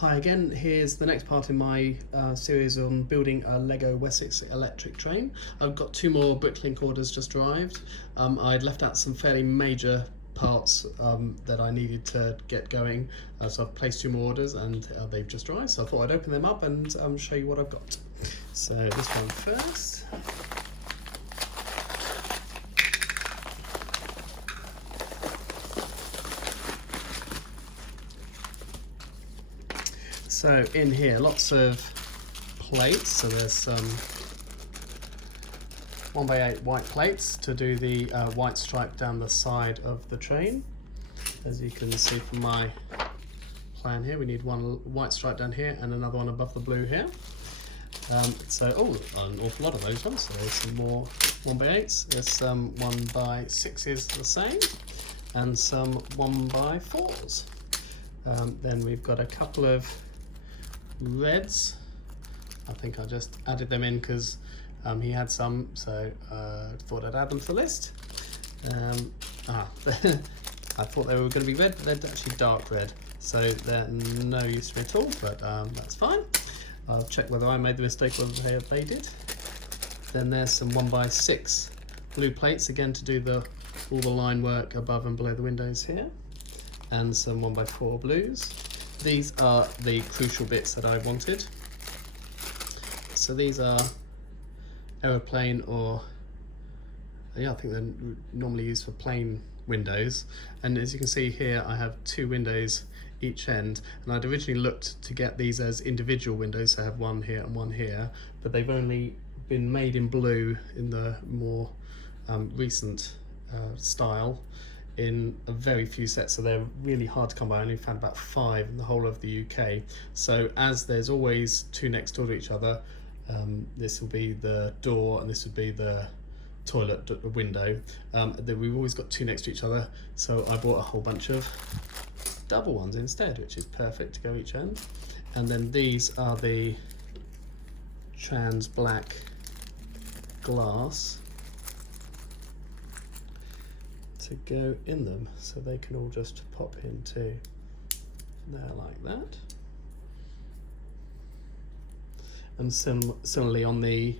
Hi again, here's the next part in my series on building a Lego Wessex Electric train. I've got two more Bricklink orders just arrived. I'd left out some fairly major parts that I needed to get going, so I've placed two more orders and they've just arrived, so I thought I'd open them up and show you what I've got. So this one first. So in here, lots of plates. So there's some 1x8 white plates to do the white stripe down the side of the train. As you can see from my plan here, we need one white stripe down here and another one above the blue here. An awful lot of those ones. So there's some more 1x8s. There's some 1x6s the same, and some 1x4s. Then we've got a couple of reds. I think I just added them in because he had some, so thought I'd add them to the list. I thought they were going to be red, but they're actually dark red, so they're no use to me at all, but that's fine. I'll check whether I made the mistake or whether they did. Then there's some 1x6 blue plates, again to do all the line work above and below the windows here, and some 1x4 blues. These are the crucial bits that I wanted. So these are aeroplane, or I think they're normally used for plane windows. And as you can see here, I have two windows each end, and I'd originally looked to get these as individual windows, so I have one here and one here, but they've only been made in blue in the more recent style, in a very few sets, so they're really hard to come by. I only found about 5 in the whole of the UK. So as there's always two next door to each other, this will be the door and this would be the toilet window. We've always got two next to each other, so I bought a whole bunch of double ones instead, which is perfect to go each end. And then these are the trans black glass to go in them, so they can all just pop into there like that. And similarly on the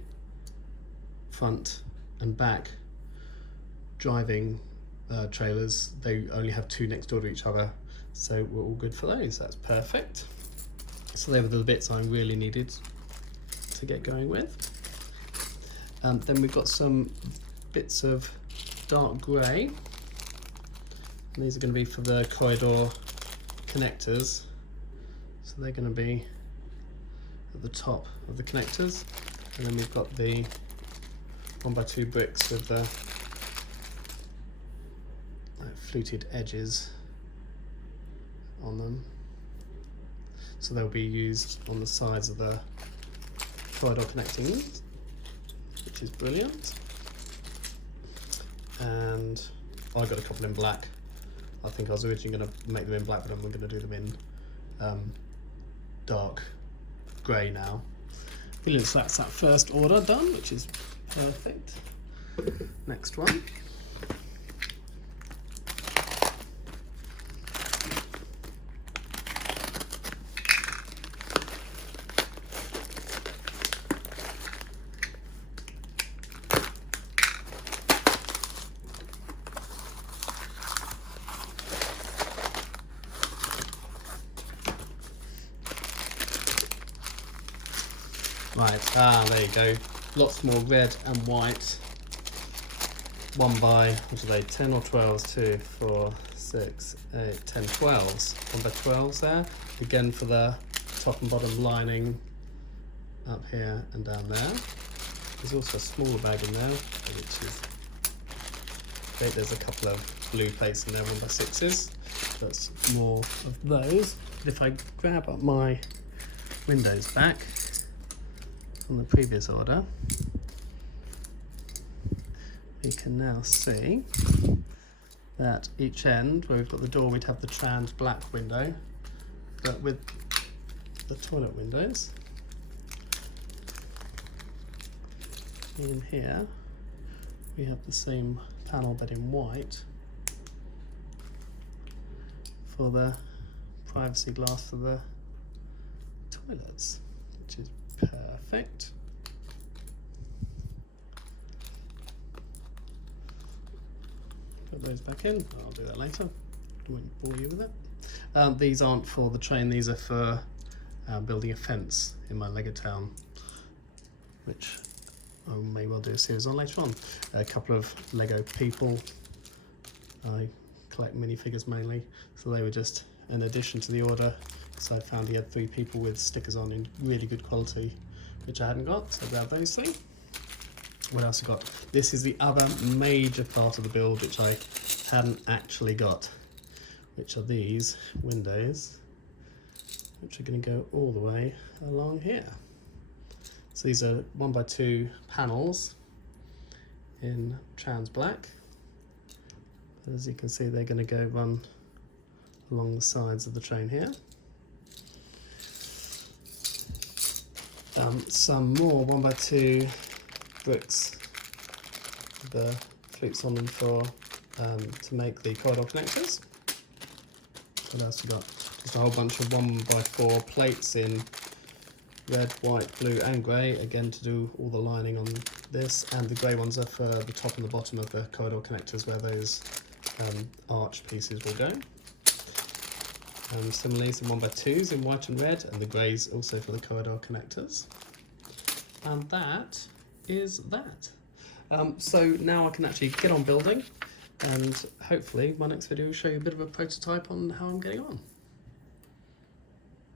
front and back driving trailers, they only have two next door to each other, so we're all good for those. That's perfect. So they were the bits I really needed to get going with. Then we've got some bits of dark grey. And these are going to be for the corridor connectors, so they're going to be at the top of the connectors. And then we've got the 1x2 bricks with the fluted edges on them, so they'll be used on the sides of the corridor connecting, which is brilliant. And I got a couple in black. I think I was originally going to make them in black, but I'm going to do them in dark grey now. Brilliant, so that's that first order done, which is perfect. Next one. Right, there you go. Lots more red and white. 10 or 12s, 2, 4, 6, 8, 10, 12s. 1x12s there. Again for the top and bottom lining up here and down there. There's also a smaller bag in there, which is great. There's a couple of blue plates in there, 1x6s. That's more of those. But if I grab up my windows back from the previous order, we can now see that each end, where we've got the door, we'd have the trans black window, but with the toilet windows in here, we have the same panel but in white for the privacy glass for the toilets, which is perfect. Put those back in. I'll do that later. I won't bore you with it. These aren't for the train, these are for building a fence in my Lego town, which I may well do a series on later on. A couple of Lego people. I collect minifigures mainly, so they were just an addition to the order. So I found he had 3 people with stickers on in really good quality, which I hadn't got, so I grabbed those 3. What else I got? This is the other major part of the build which I hadn't actually got, which are these windows, which are going to go all the way along here. So these are 1x2 panels in trans black. As you can see, they're going to go run along the sides of the train here. Some more 1x2 bricks, the flutes on them for to make the corridor connectors. What else we got? Just a whole bunch of 1x4 plates in red, white, blue and grey, again to do all the lining on this, and the grey ones are for the top and the bottom of the corridor connectors where those arch pieces will go. Similarly, some 1x2s in white and red, and the greys also for the corridor connectors. And that is that. So now I can actually get on building, and hopefully my next video will show you a bit of a prototype on how I'm getting on.